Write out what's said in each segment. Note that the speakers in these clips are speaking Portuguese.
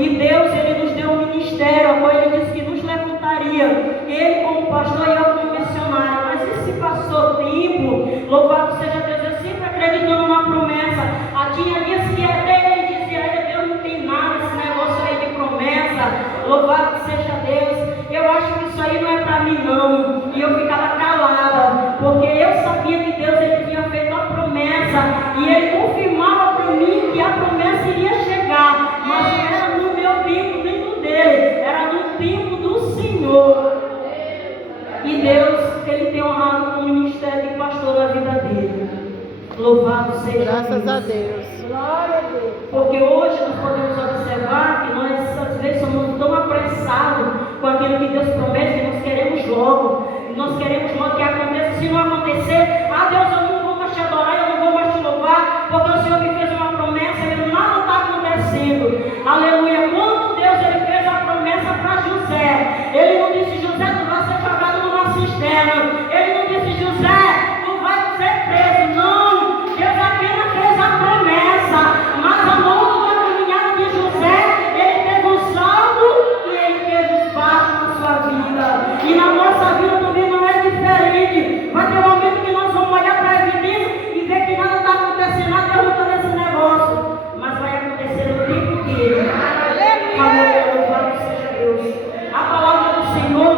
E Deus, Ele nos deu um ministério, a qual Ele disse que nos levantaria. Ele como pastor e eu como missionário. Mas e se passou tempo? Louvado seja Deus, eu sempre acreditando numa promessa. Tinha dias que até Ele dizia, Deus não tem nada, esse negócio aí de promessa. Louvado seja Deus. Eu acho que isso aí não é para mim não. E eu ficava calada, porque eu sabia que Deus, Ele tinha feito a promessa. E Ele confirmava para mim que a promessa iria chegar. Mas não era no meu tempo, nem no dele. Era no tempo do Senhor. E Deus, Ele tem honrado com o ministério de pastor na vida dele. Louvado seja Deus. Graças a Deus. Glória a Deus. Porque hoje nós podemos observar que nós às vezes somos tão apressados com aquilo que Deus promete que nós queremos logo. Nós queremos logo que aconteça. Se não acontecer, Deus, eu não vou mais te adorar, eu não vou mais te louvar, porque o Senhor me fez uma promessa e nada está acontecendo. Aleluia. Quando Deus, Ele fez a promessa para José, Ele não disse, José, tu vai ser jogado numa cisterna. Ele não disse, José, tu vai ser preso. Não. Deus apenas fez a promessa, mas ao longo da caminhada de José, ele teve um saldo e ele teve os baixos na sua vida. E na nossa vida também não é diferente. Vai ter um momento que nós vamos olhar para a evidência e ver que nada está acontecendo, nada derrota nesse negócio. Mas vai acontecer no tempo dele. Aleluia, louvado seja Deus. A palavra do Senhor,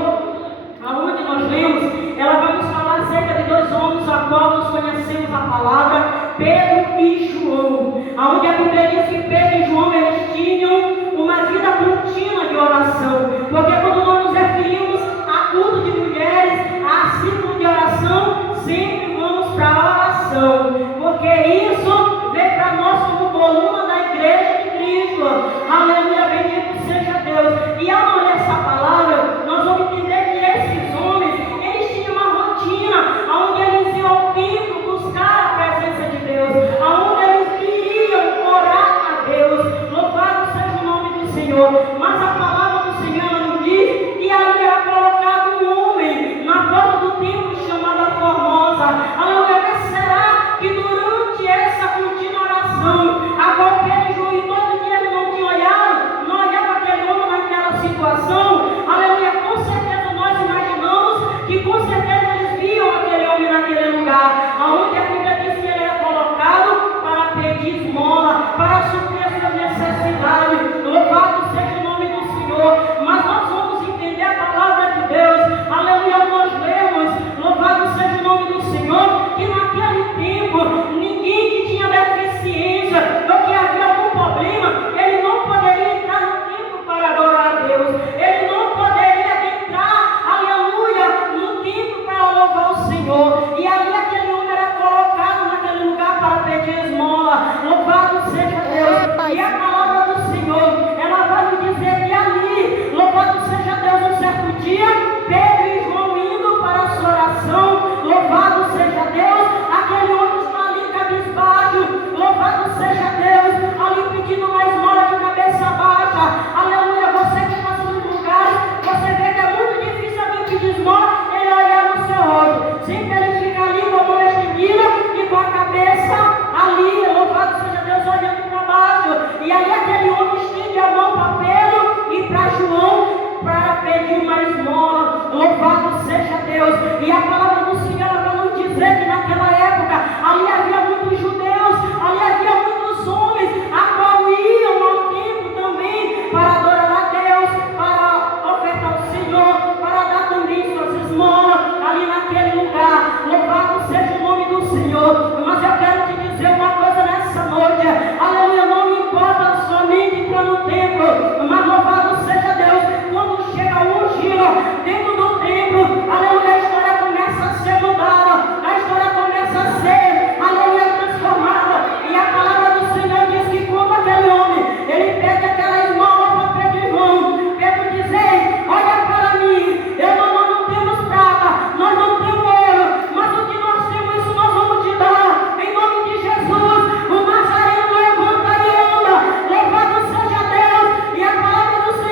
aonde nós lemos, ela vai nos falar acerca de dois homens a qual nós conhecemos a palavra, Pedro e João. Aonde a Bíblia diz que Pedro e João, eles tinham uma vida contínua de oração. Porque quando nós nos referimos a culto de mulheres, a círculo de oração, sempre vamos para a oração. Porque isso vem para nós como coluna da igreja de Cristo. Aleluia, bendito seja Deus. E ao ler essa palavra, nós vamos entender que esses homens, eles tinham uma rotina, onde eles iam ao templo buscar a presença de Deus, onde eles queriam orar a Deus. Louvado seja o nome do Senhor. Mas a palavra do Senhor nos diz que ali era colocado um homem na porta do templo chamada Formosa. Aleluia. Mas será que durante essa contínua oração, a qual Pedro e João todo dia não tinham olhado, não olhava aquele homem naquela situação? Aleluia. Com certeza nós imaginamos que com certeza eles viam aquele homem naquele lugar, onde a Bíblia diz que ele era colocado para pedir esmola, para suprir as suas necessidades. Louvado seja o nome do Senhor. Mas nós vamos entender a palavra de Deus. Aleluia. Nós lemos, louvado seja o nome do Senhor, que naquele tempo ninguém que tinha deficiência ou que havia algum problema, ele não poderia entrar no templo para adorar a Deus. Ele não poderia entrar, aleluia, no templo para louvar o Senhor. E ali aquele homem era colocado naquele lugar para pedir esmola. Louvado seja Deus. E a palavra do Senhor, ela vai me dizer que ali, louvado seja Deus, um certo dia, Pedro e João indo para a sua oração, louvado seja Deus, aquele homem está ali cabisbaixo, louvado seja Deus, ali pedindo uma esmola de cabeça baixa. Aleluia. Você que está nos lugares, você vê que é muito difícil alguém pedir esmola, ele olhar no seu rosto. Sempre ele fica ali com a mão estendida e com a cabeça ali, louvado seja Deus, olhando para baixo. E aí aquele homem estende a mão para Pedro e para João para pedir uma esmola. Louvado seja Deus. E a palavra do Senhor vai nos dizer que naquela época ali havia muitos judeus, ali havia muitos homens a qual iam ao templo também para adorar a Deus, para ofertar ao Senhor, para dar também suas esmolas ali naquele lugar. Louvado seja o nome do Senhor. Mas eu quero te dizer uma coisa nessa noite. Aleluia. Não importa somente entrar no templo, mas louvado seja Deus, quando chega o ungido dentro do templo, aleluia, a história começa a ser mudada, a história começa a ser, aleluia, transformada. E a palavra do Senhor diz que como aquele homem, ele pede aquela esmola para Pedro e João. Pedro diz, ei, olha para mim, nós não temos prata, nós não temos ouro, mas o que nós temos, isso nós vamos te dar, em nome de Jesus. O Nazareno levanta e anda, louvado seja Deus. E a palavra do Senhor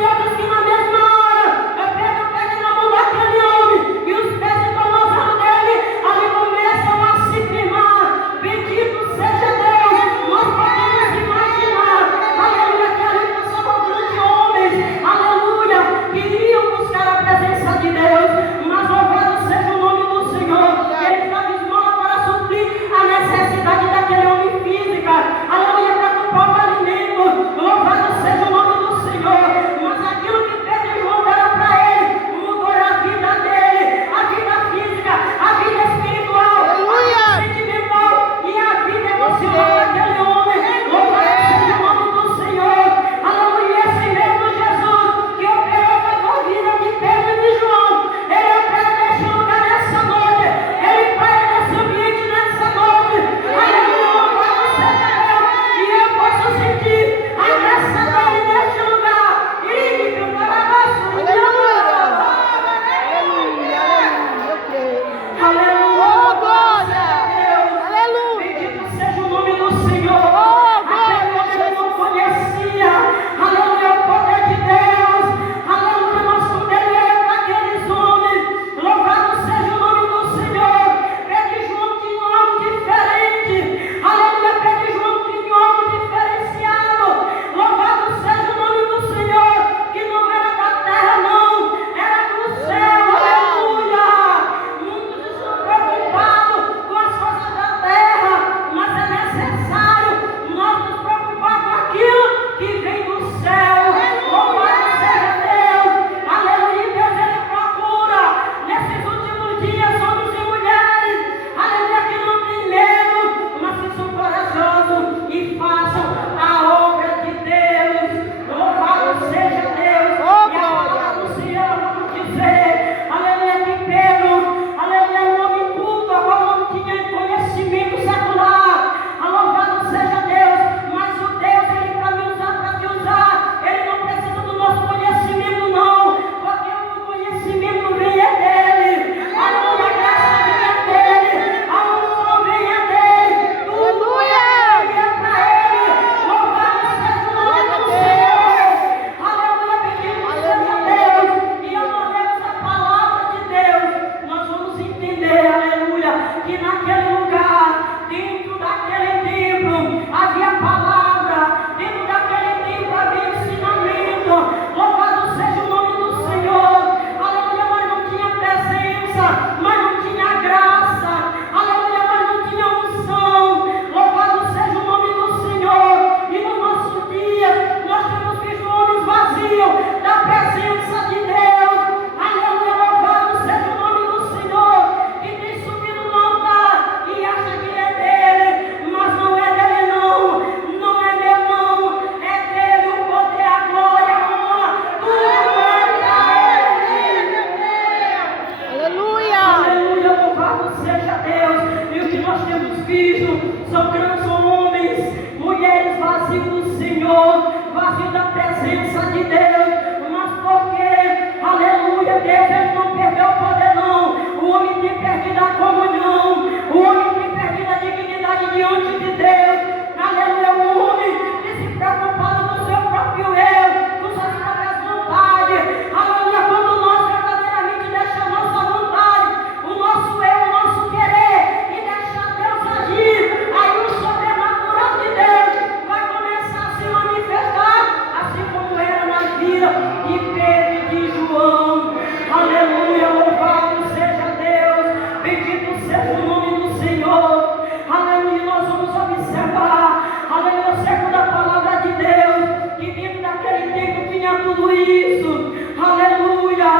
tudo isso, aleluia,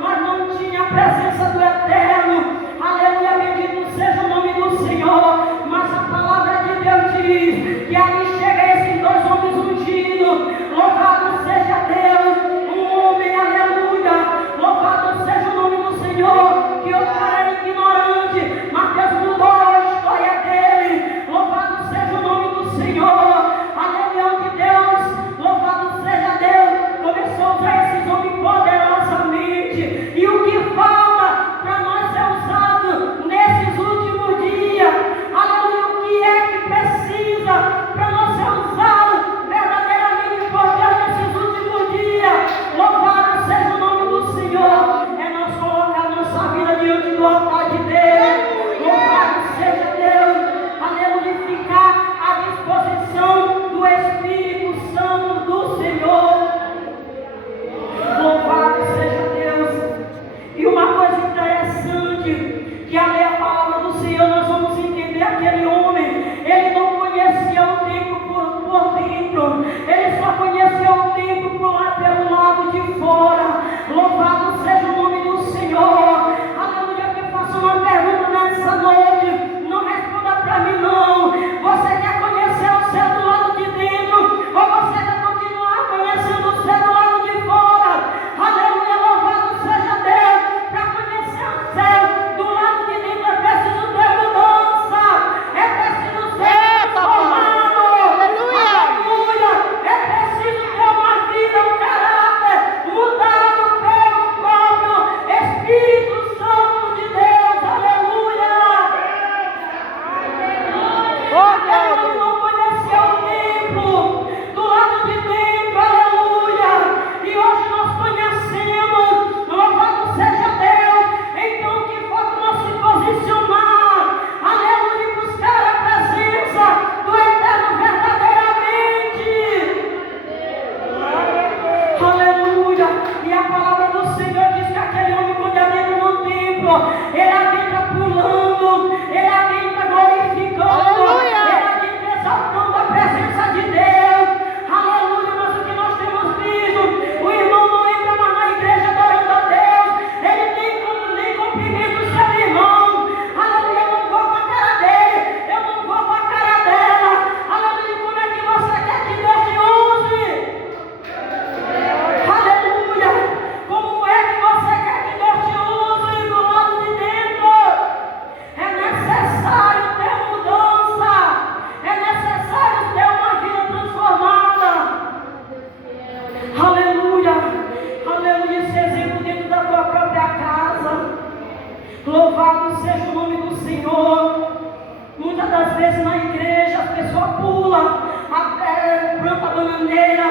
mas não tinha a presença do Eterno, aleluia, bendito seja o nome do Senhor. Mas a palavra de Deus diz que ali chega esses dois homens ungidos, louvado seja Deus, um homem, aleluia, louvado seja o nome do Senhor, que o cara era ignorante, mas Deus mudou a história dele, louvado seja o nome do Senhor, aleluia, onde Deus, louvado seja Deus, começou a usar esses homens poderosamente, e o que falta para nós ser usado nesses últimos dias, aleluia, o que é que precisa para nós ser usado verdadeiramente por Deus nesses últimos dias, louvado seja o nome do Senhor, é nós colocar nossa vida diante do altar de Deus, louvado seja Deus, aleluia, ficar à disposição do Espírito Santo do Senhor, louvado seja Deus. E uma coisa interessante, que ao ler a palavra do Senhor nós vamos entender aquele homem, ele não conhecia o tempo por dentro, ele só conhecia o tempo pelo lado de fora, louvado seja o nome do Senhor, aleluia. Que eu faço uma pergunta nessa noite, não responda para mim não, você quer conhecer o céu do lado de dentro, ou você quer continuar conhecendo o céu do lado de fora, aleluia, louvado seja Deus. Para conhecer o céu do lado de dentro é preciso ter mudança, é preciso ser transformado, aleluia, é preciso ter uma vida, um caráter mudado pelo próprio Espírito Santo de Deus, aleluia. Ele não conheceu o templo do lado de dentro, aleluia, e hoje nós conhecemos, louvado seja Deus. Então que falta nós se posicionar, aleluia, e buscar a presença do Eterno verdadeiramente, aleluia. E a palavra do Senhor diz que aquele homem, quando adentra no templo, ele adentra pulando, ele adentra glorificando, ele adentra exaltando a presença de Deus, aleluia. Mas o que nós temos visto, o irmão não entra mais na igreja adorando a Deus, ele nem cumprimenta o seu irmão, aleluia. Eu não vou com a cara dele, eu não vou com a cara dela, aleluia. Como é que você quer que Deus te use? Aleluia! Como é que você quer que Deus te use do lado de dentro? É necessário ter mudança, é necessário ter uma vida transformada. Aleluia! Aleluia! Esse exemplo dentro da tua própria casa. Louvado seja o nome do Senhor. Muitas das vezes na igreja a pessoa pula, planta a bananeira,